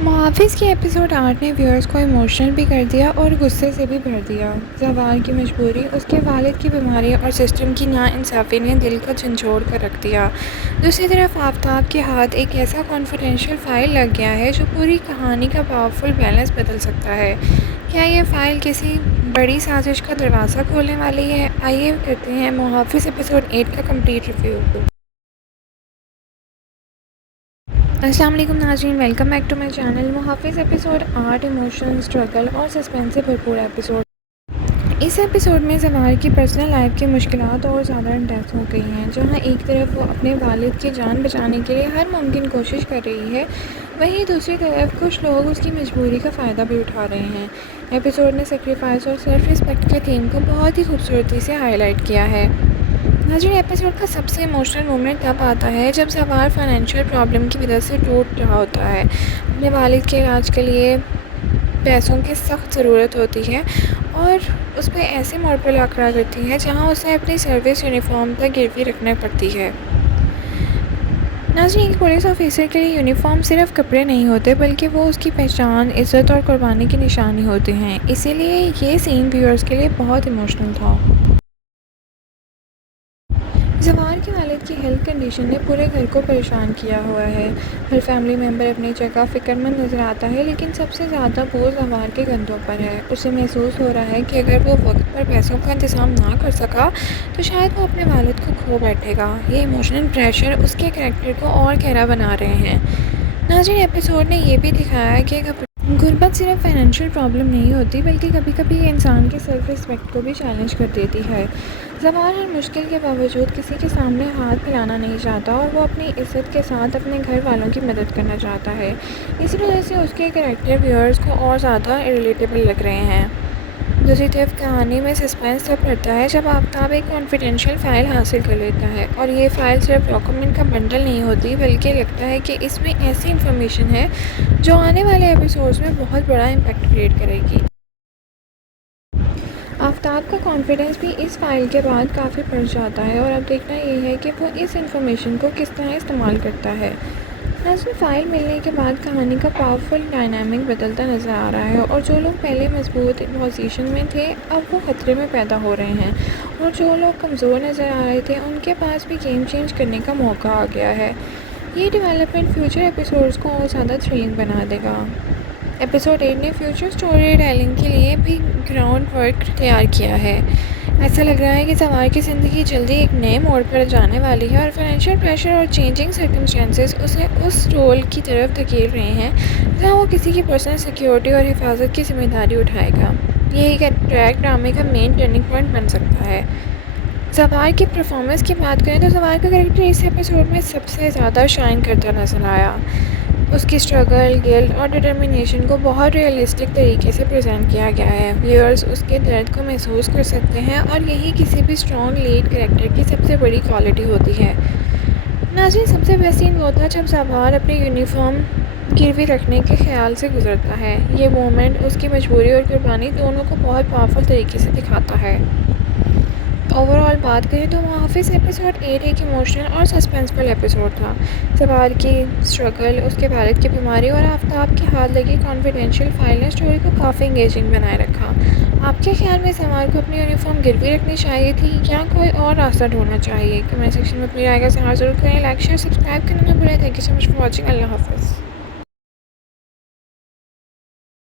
محافظ کی ایپیسوڈ 8 نے ویورز کو ایموشنل بھی کر دیا اور غصے سے بھی بھر دیا۔ زوال کی مجبوری، اس کے والد کی بیماری اور سسٹم کی ناانصافی نے دل کو جھنجھوڑ کر رکھ دیا۔ دوسری طرف آفتاب کے ہاتھ ایک ایسا کانفیڈینشیل فائل لگ گیا ہے جو پوری کہانی کا پاورفل بیلنس بدل سکتا ہے۔ کیا یہ فائل کسی بڑی سازش کا دروازہ کھولنے والی ہے؟ آئیے کرتے ہیں محافظ ایپیسوڈ 8 کا کمپلیٹ ریویو۔ السلام علیکم ناظرین، welcome back to my channel. Muhafiz episode 8 emotion, struggle اور سسپینس سے بھرپور ایپیسوڈ۔ اس ایپیسوڈ میں زوال کی پرسنل لائف کی مشکلات اور زیادہ انٹینس ہو گئی ہیں۔ جہاں ایک طرف وہ اپنے والد کی جان بچانے کے لیے ہر ممکن کوشش کر رہی ہے، وہیں دوسری طرف کچھ لوگ اس کی مجبوری کا فائدہ بھی اٹھا رہے ہیں۔ ایپیسوڈ نے سیکریفائس اور سیلف رسپیکٹ کے تھیم کو بہت ہی خوبصورتی سے ہائی لائٹ کیا ہے۔ ناظرین، ایپیسوڈ کا سب سے ایموشنل مومنٹ تب آتا ہے جب زوال فائنینشیل پرابلم کی وجہ سے ٹوٹ رہا ہوتا ہے۔ اپنے والد کے علاج کے لیے پیسوں کی سخت ضرورت ہوتی ہے اور اس پہ ایسے موڑ پر لا کھڑا کرتی ہے جہاں اسے اپنی سروس یونیفارم تک گروی رکھنا پڑتی ہے۔ ناظرین، ایک پولیس آفیسر کے لیے یونیفارم صرف کپڑے نہیں ہوتے بلکہ وہ اس کی پہچان، عزت اور قربانی کی نشانی ہوتے ہیں۔ اسی لیے یہ سین ویورز کے لیے بہت ایموشنل تھا۔ زوال کے والد کی ہیلتھ کنڈیشن نے پورے گھر کو پریشان کیا ہوا ہے۔ ہر فیملی ممبر اپنی جگہ فکر مند نظر آتا ہے، لیکن سب سے زیادہ بوجھ زوال کے کندھوں پر ہے۔ اسے محسوس ہو رہا ہے کہ اگر وہ وقت پر پیسوں کا انتظام نہ کر سکا تو شاید وہ اپنے والد کو کھو بیٹھے گا۔ یہ ایموشنل پریشر اس کے کریکٹر کو اور گہرا بنا رہے ہیں۔ ناظرین، ایپیسوڈ نے یہ بھی دکھایا ہے کہ غربت صرف فائنینشیل پرابلم نہیں ہوتی بلکہ کبھی کبھی یہ انسان کے سیلف رسپیکٹ کو بھی چیلنج کر دیتی ہے۔ زوال ہر مشکل کے باوجود کسی کے سامنے ہاتھ پھیلانا نہیں چاہتا اور وہ اپنی عزت کے ساتھ اپنے گھر والوں کی مدد کرنا چاہتا ہے۔ اسی وجہ سے اس کے کریکٹر ویورز کو اور زیادہ ریلیٹیبل لگ رہے ہیں۔ دوسری طرف کہانی میں سسپینس تب بڑھتا ہے جب آفتاب ایک کانفیڈینشیل فائل حاصل کر لیتا ہے، اور یہ فائل صرف ڈاکومنٹ کا بنڈل نہیں ہوتی بلکہ لگتا ہے کہ اس میں ایسی انفارمیشن ہے جو آنے والے ایپیسوڈز میں بہت بڑا امپیکٹ کریٹ کرے گی۔ آفتاب کا کانفیڈنس بھی اس فائل کے بعد کافی بڑھ جاتا ہے، اور اب دیکھنا یہ ہے کہ وہ اس انفارمیشن کو کس طرح استعمال کرتا ہے۔ ناظرین، فائل ملنے کے بعد کہانی کا پاورفل ڈائنامک بدلتا نظر آ رہا ہے، اور جو لوگ پہلے مضبوط پوزیشن میں تھے اب وہ خطرے میں پیدا ہو رہے ہیں، اور جو لوگ کمزور نظر آ رہے تھے ان کے پاس بھی گیم چینج کرنے کا موقع آ گیا ہے۔ یہ ڈیولپمنٹ فیوچر ایپیسوڈز کو اور زیادہ تھرلنگ بنا دے گا۔ ایپیسوڈ 8 نے فیوچر اسٹوری ٹیلنگ کے لیے بھی گراؤنڈ ورک تیار کیا ہے۔ ایسا لگ رہا ہے کہ زوال کی زندگی جلدی ایک نئے موڑ پر جانے والی ہے، اور فائنینشیل پریشر اور چینجنگ سرکمسٹانسز اسے اس رول کی طرف دھکیل رہے ہیں جہاں وہ کسی کی پرسنل سیکیورٹی اور حفاظت کی ذمہ داری اٹھائے گا۔ یہ ایک ٹریک ڈرامے کا مین ٹرننگ پوائنٹ بن سکتا ہے۔ زوال کی پرفارمنس کی بات کریں تو زوال کا کریکٹر اس ایپیسوڈ میں سب سے زیادہ شائن کرتا نظر آیا۔ اس کی اسٹرگل، گلٹ اور ڈٹرمنیشن کو بہت ریئلسٹک طریقے سے پریزنٹ کیا گیا ہے۔ ویورز اس کے درد کو محسوس کر سکتے ہیں، اور یہی کسی بھی اسٹرانگ لیڈ کریکٹر کی سب سے بڑی کوالٹی ہوتی ہے۔ ناظرین، سب سے بہترین سین وہ تھا جب زوال اپنی یونیفارم گروی رکھنے کے خیال سے گزرتا ہے۔ یہ مومنٹ اس کی مجبوری اور قربانی دونوں کو بہت پاورفل طریقے سے دکھاتا ہے۔ اوور آل بات کریں تو محافظ ایپیسوڈ 8 ایک ایموشنل اور سسپینسفل ایپیسوڈ تھا۔ زوال کی اسٹرگل، اس کے والد کی بیماری اور آفتاب کے ہاتھ لگی کانفیڈینشیل فائل نے اسٹوری کو کافی انگیجنگ بنائے رکھا۔ آپ کے خیال میں زوال کو اپنی یونیفارم گروی رکھنی چاہیے تھی یا کوئی اور راستہ ڈھونڈنا چاہیے؟ کمنٹ سیکشن میں اپنی رائے کا اظہار ضرور کریں۔ لائک، شیئر، سبسکرائب کرنا نہ بھولیں۔ Thank you so much for watching. اللہ حافظ۔